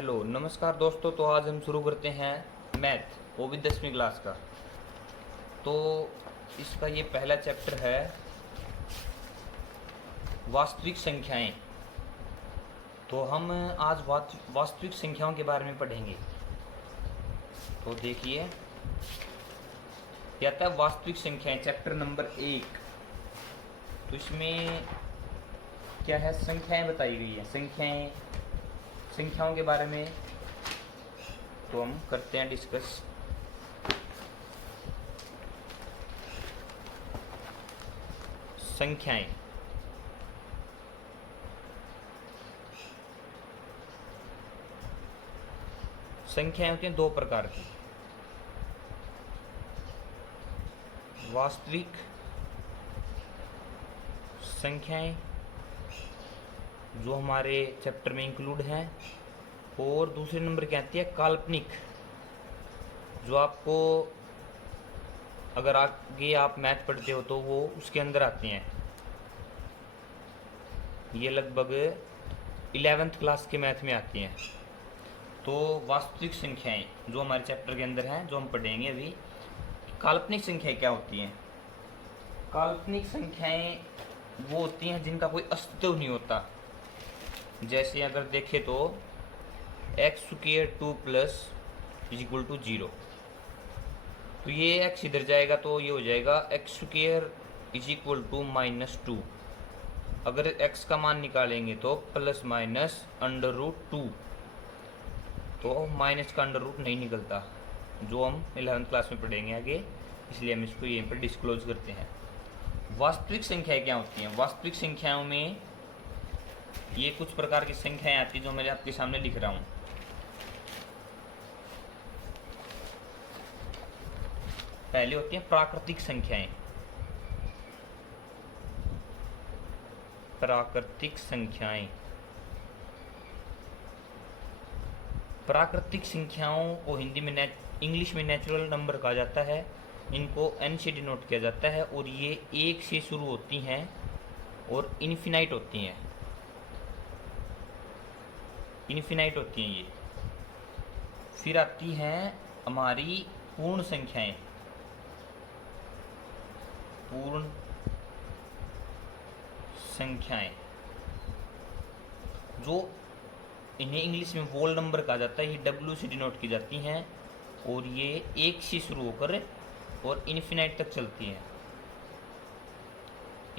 Hello नमस्कार दोस्तों। तो आज हम शुरू करते हैं मैथ, वो भी 10वीं क्लास का। तो इसका ये पहला चैप्टर है वास्तविक संख्याएं। तो हम आज वास्तविक संख्याओं के बारे में पढ़ेंगे। तो देखिए, यह आता है वास्तविक संख्याएं, चैप्टर नंबर 1। तो इसमें क्या है, संख्याएं बताई गई है। संख्याओं के बारे में तो हम करते हैं डिस्कस। संख्याएं संख्याएं होती हैं दो प्रकार की। वास्तविक संख्याएं जो हमारे चैप्टर में इंक्लूड हैं, और दूसरे नंबर की आती है काल्पनिक, जो आपको अगर आगे आप मैथ पढ़ते हो तो वो उसके अंदर आती हैं। ये लगभग 11th क्लास के मैथ में आती हैं। तो वास्तविक संख्याएं जो हमारे चैप्टर के अंदर हैं, जो हम पढ़ेंगे अभी। काल्पनिक संख्याएं क्या होती हैं? काल्पनिक संख्याएं वो होती हैं जिनका कोई अस्तित्व नहीं होता। जैसे अगर देखें तो x² 2 plus is equal to 0। तो ये x इधर जाएगा तो ये हो जाएगा x² इज इक्वल टू -2। अगर x का मान निकालेंगे तो प्लस माइनस √2। तो माइनस का अंडर रूट नहीं निकलता, जो हम 11th क्लास में पढ़ेंगे आगे, इसलिए हम इसको यहीं पर डिस्क्लोज करते हैं। वास्तविक संख्याएं क्या होती हैं? वास्तविक संख्याओं में ये कुछ प्रकार की संख्याएं आती हैं जो मैं आपके सामने लिख रहा हूँ। पहले होती हैं प्राकृतिक संख्याएं। प्राकृतिक संख्याएं, प्राकृतिक संख्याओं को हिंदी में इंग्लिश में नेचुरल नंबर कहा जाता है। इनको n से डिनोट किया जाता है, और ये 1 से शुरू होती हैं और इन्फिनाइट होती हैं। इन्फिनाइट होती हैं ये। फिर आती हैं हमारी पूर्ण संख्याएं। पूर्ण संख्याएं जो इन्हें इंग्लिश में वोल नंबर कहा जाता है, ये W से डिनोट की जाती हैं, और ये 1 से शुरू होकर और इन्फिनाइट तक चलती हैं।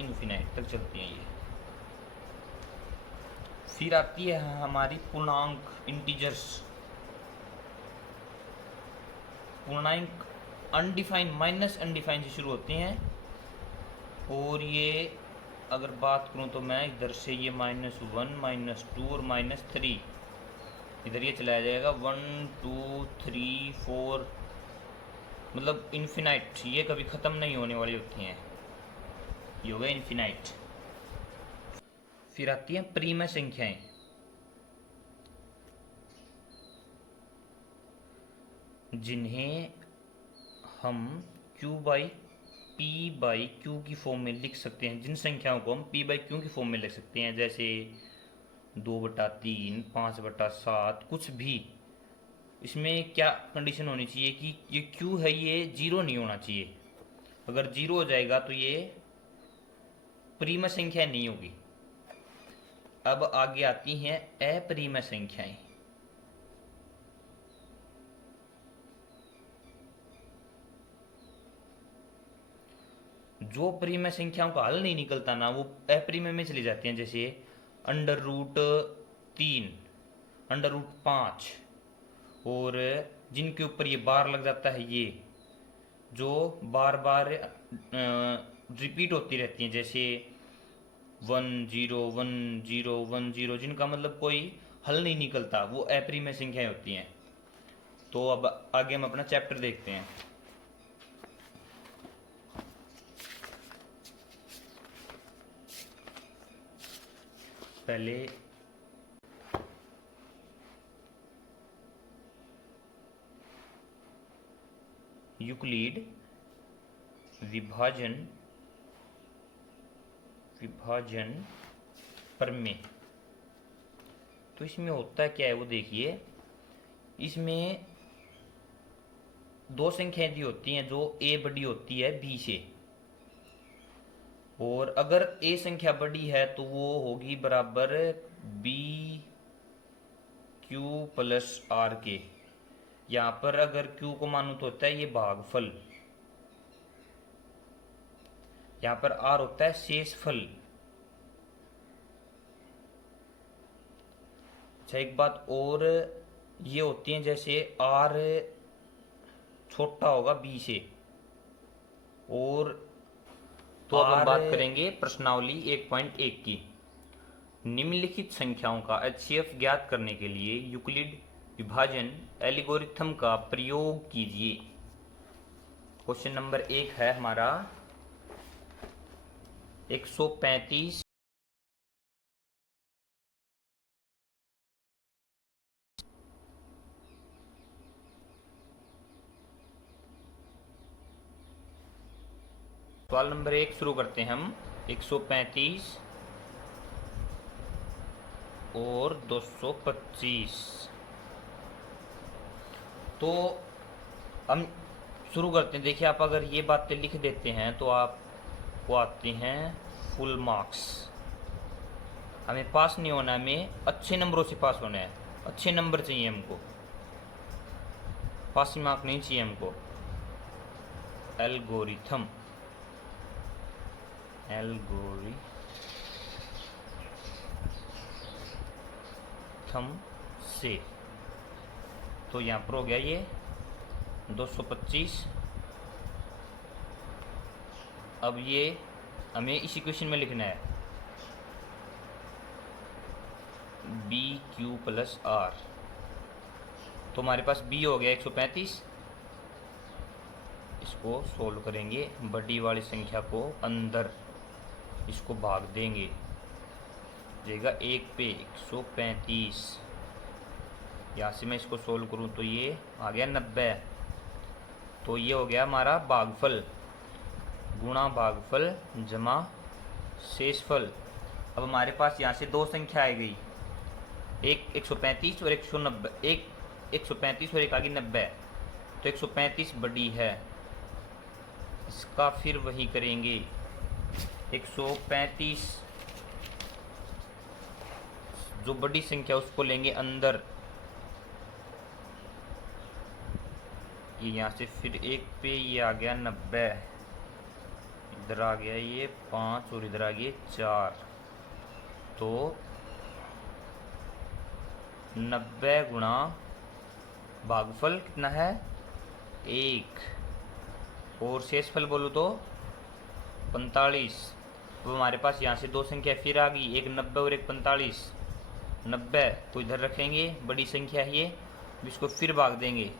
इन्फिनाइट तक चलती हैं ये। फिर आती है हमारी पूर्णांक, इंटीजर्स। पूर्णांक अनडिफाइंड, माइनस अनडिफाइंड से शुरू होते हैं, और ये अगर बात करूं तो मैं इधर से ये -1, -2 और -3 इधर ये चलाया जाएगा। 1 2 3 4, मतलब इन्फिनाइट, ये कभी ख़त्म नहीं होने वाली होती हैं। ये हो गया इन्फिनाइट। फिर आती हैं प्रीमय संख्याएं। जिन्हें हम Q/P/Q की फॉर्म में लिख सकते हैं। जिन संख्याओं को हम P/Q की फॉर्म में लिख सकते हैं, जैसे 2/3, 5/7, कुछ भी। इसमें क्या कंडीशन होनी चाहिए कि ये Q है, ये 0 नहीं होना चाहिए। अगर 0 हो जाएगा तो ये प्रीमय संख्या नहीं होगी। अब आगे आती हैं अप्रीमय संख्याएं। जो प्रीमय संख्याओं का हल नहीं निकलता ना, वो अप्रीमय में चली जाती हैं। जैसे √3, √5, और जिनके ऊपर ये बार लग जाता है, ये जो बार बार रिपीट होती रहती हैं, जैसे 1 0 1 0 1 0, जिनका मतलब कोई हल नहीं निकलता, वो अप्रीमय संख्याएं होती हैं। तो अब आगे हम अपना चैप्टर देखते हैं। पहले यूक्लिड विभाजन प्रमेय। तो तो इसमें होता क्या है वो देखिए। इसमें दो संख्याएं दी होती हैं, जो ए बड़ी होती है बी से, और अगर ए संख्या बड़ी है तो वो होगी बराबर बी क्यू प्लस आर के। यहाँ पर अगर क्यू को मानू तो होता है ये भागफल, यहाँ पर आर होता है शेषफल। अच्छा एक बात और, ये होती है जैसे आर छोटा होगा बी से, और तो अब हम बात करेंगे प्रश्नावली 1.1 की। निम्नलिखित संख्याओं का एचसीएफ ज्ञात करने के लिए यूक्लिड विभाजन एल्गोरिथम का प्रयोग कीजिए। क्वेश्चन नंबर 1 है हमारा 135 सवाल नंबर 1 शुरू करते हैं हम। 135 और 225, तो हम शुरू करते हैं। देखिए आप अगर ये बातें लिख देते हैं तो आपको आते हैं फुल मार्क्स। हमें पास नहीं होना, हमें अच्छे नंबरों से पास होना है, अच्छे नंबर चाहिए हमको, पासिंग मार्क नहीं चाहिए हमको। एल्गोरिथम से, तो यहाँ पर हो गया ये 225। अब ये हमें इस इक्वेशन में लिखना है बी क्यू प्लस आर। तो हमारे पास बी हो गया 135, इसको सोल्व करेंगे, बड़ी वाली संख्या को अंदर इसको भाग देंगे, जाएगा 1 पे 135। यहाँ से मैं इसको सोल्व करूँ तो ये आ गया 90। तो ये हो गया हमारा भागफल, गुणा भागफल जमा शेषफल। अब हमारे पास यहाँ से दो संख्या आ गई, एक 135 और 190, एक 135 और एक आ गई 90, तो 135 बड़ी है, इसका फिर वही करेंगे 135 जो बड़ी संख्या उसको लेंगे अंदर, ये यहाँ से फिर एक पे ये आ गया 90, इधर आ गया ये 5 और इधर आ गया 4, तो 90 गुणा भागफल कितना है 1, और शेषफल बोलूँ तो 45। अब हमारे पास यहाँ से दो संख्या फिर आ गई, एक 90 और एक 45। 90 को इधर रखेंगे, बड़ी संख्या है ये, इसको फिर भाग देंगे,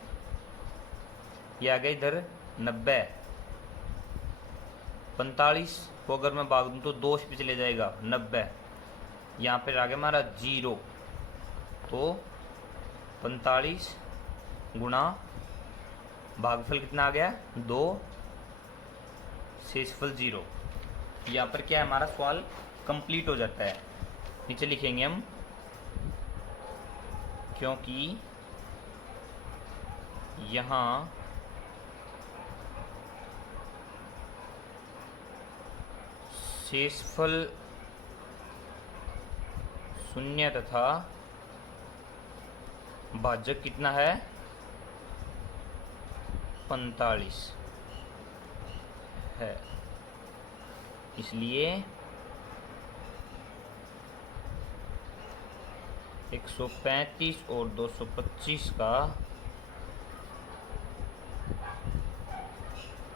ये आ गया इधर 90। 45 को अगर मैं भाग दूँ तो 2 पे चले जाएगा 90, यहाँ पर आ गया हमारा 0, तो 45 गुणा भागफल कितना आ गया 2, शेषफल 0। यहाँ पर क्या है हमारा सवाल कंप्लीट हो जाता है। नीचे लिखेंगे हम, क्योंकि यहाँ शेषफल शून्य तथा भाजक कितना है 45 है, इसलिए 135 और 225 का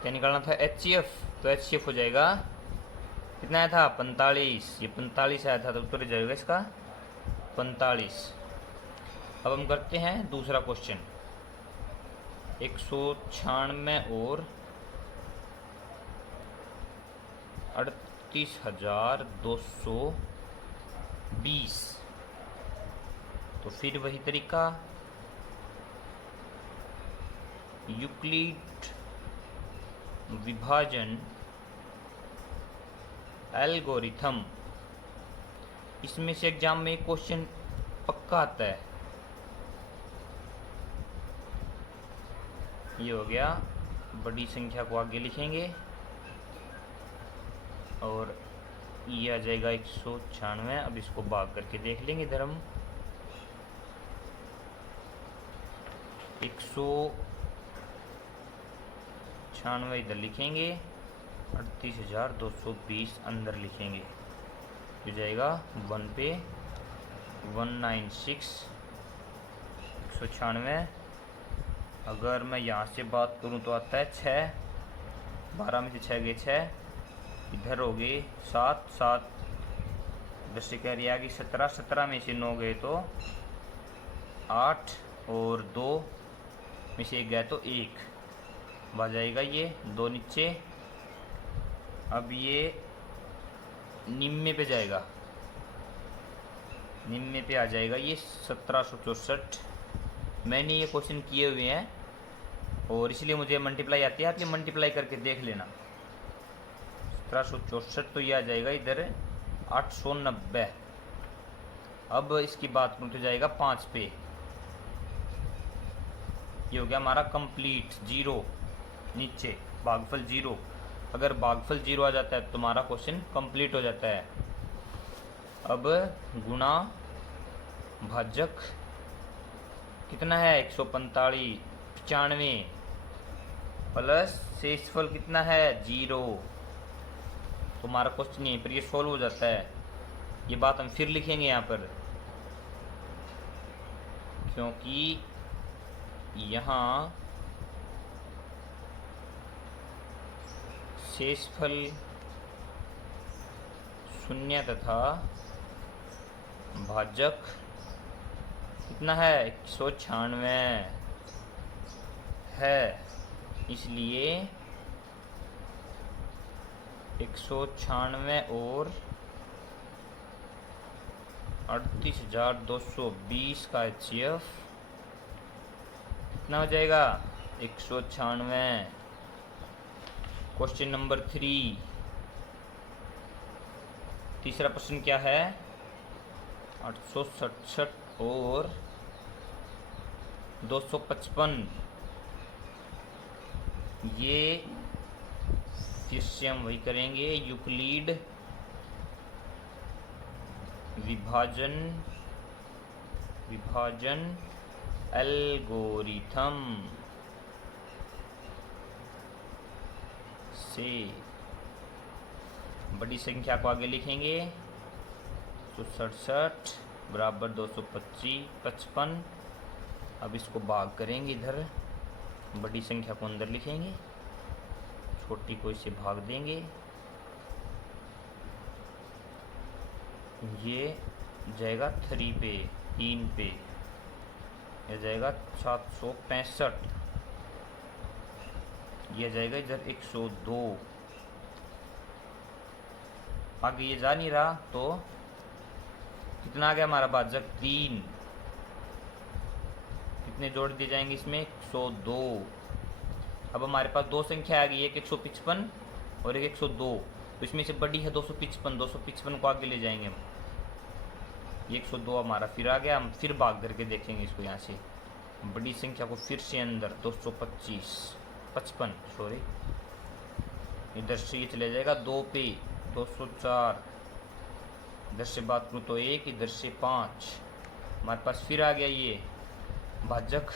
क्या निकालना था HCF, तो HCF हो जाएगा कितना आया था 45, ये 45 आया था, तो उत्तर जाएगा इसका 45। अब हम करते हैं दूसरा क्वेश्चन, 196 और 38,220, तो फिर वही तरीका, यूक्लिड विभाजन एल्गोरिथम। इसमें से एग्जाम में क्वेश्चन पक्का आता है। ये हो गया, बड़ी संख्या को आगे लिखेंगे और ये आ जाएगा 196। अब इसको भाग करके देख लेंगे इधर हम। 196 इधर लिखेंगे, 38,220 अंदर लिखेंगे, हो जाएगा 1 पे 196 196। अगर मैं यहाँ से बात करूँ तो आता है 6, 12 में से 6 गए 6, इधर हो गए 7, 7 इधर से कह रही आ गई 17, 17 में से 9 गए तो 8 और 2 में से 1 गया तो 1 आ जाएगा, ये 2 नीचे। अब ये निम्न पे जाएगा, निम्न पे आ जाएगा ये 1764। मैंने ये क्वेश्चन किए हुए हैं और इसलिए मुझे मल्टीप्लाई आती है, आप ये मल्टीप्लाई करके देख लेना। 1764 तो ये आ जाएगा इधर 890। अब इसकी बात करूँ तो जाएगा 5 पे, ये हो गया हमारा कंप्लीट 0, नीचे भागफल 0। अगर भागफल 0 आ जाता है तो हमारा क्वेश्चन कंप्लीट हो जाता है। अब गुणा भाजक कितना है 145, 95 प्लस शेषफल कितना है 0, तो हमारा क्वेश्चन यहीं पर ये सॉल्व हो जाता है। ये बात हम फिर लिखेंगे यहाँ पर, क्योंकि यहाँ शेषफल 0 तथा भाजक कितना है 196 है, इसलिए 196 और 38,220 का HCF कितना हो जाएगा 196। क्वेश्चन नंबर 3, तीसरा प्रश्न क्या है 867 और 255। ये फिर से हम वही करेंगे, यूक्लिड विभाजन एल्गोरिथम से बड़ी संख्या को आगे लिखेंगे, तो 67 बराबर 255। अब इसको भाग करेंगे, इधर बड़ी संख्या को अंदर लिखेंगे, छोटी को इसे भाग देंगे, ये जाएगा 3 पे 3 पे, यह जाएगा 765, यह जाएगा इधर 102। आगे ये जा नहीं रहा तो कितना आ गया हमारा भाजक 3, कितने जोड़ दिए जाएंगे इसमें 102। अब हमारे पास दो संख्या आ गई, एक 155 और एक 102, तो इसमें से बड़ी है 255, 255 को आगे ले जाएंगे हम, ये 102 हमारा फिर आ गया। हम फिर भाग करके देखेंगे इसको, यहाँ से बड़ी संख्या को फिर से अंदर 55 सॉरी, इधर से ये चले जाएगा 2 पे 204, इधर से बात करूँ तो 1, इधर से 5, हमारे पास फिर आ गया ये भाजक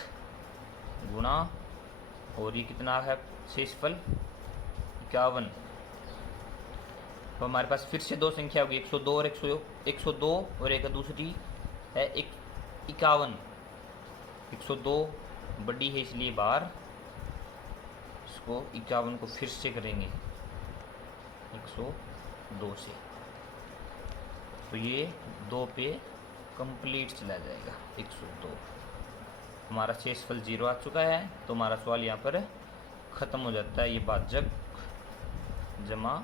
गुणा, और ये कितना है शेषफल 51। तो हमारे पास फिर से दो संख्या होगी 102 और 102 और एक दूसरी है 51। 102 बड़ी है इसलिए बाहर, इसको 51 को फिर से करेंगे 102 से, तो ये 2 पे कंप्लीट चला जाएगा 102। हमारा शेषफल 0 आ चुका है, तो हमारा सवाल यहाँ पर ख़त्म हो जाता है, ये भाजक जमा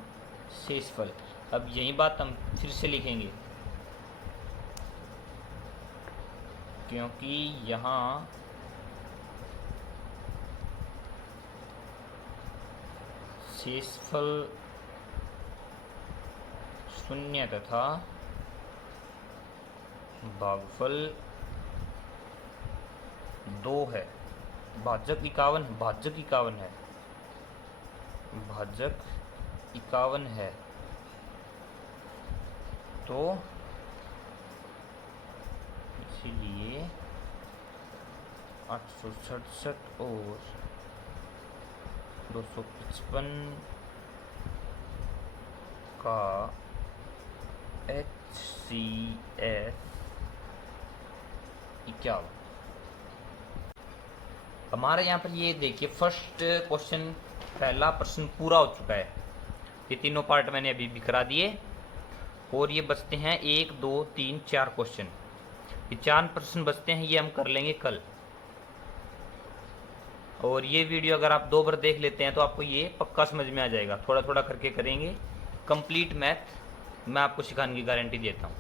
शेषफल। अब यही बात हम फिर से लिखेंगे, क्योंकि यहाँ शेषफल 0 तथा भागफल 2 है, भाजक 51, भाजक 51 है, भाजक 51 है, तो इसीलिए 867 और 255 का HCF 51। हमारे यहाँ पर ये देखिए फर्स्ट क्वेश्चन, पहला प्रश्न पूरा हो चुका है। ये तीनों पार्ट मैंने अभी भी करा दिए और ये बचते हैं 1 2 3 4 क्वेश्चन। ये 4 प्रश्न बचते हैं, ये हम कर लेंगे कल। और ये वीडियो अगर आप 2 बार देख लेते हैं तो आपको ये पक्का समझ में आ जाएगा। थोड़ा थोड़ा करके करेंगे, कंप्लीट मैथ मैं आपको सिखाने की गारंटी देता हूँ।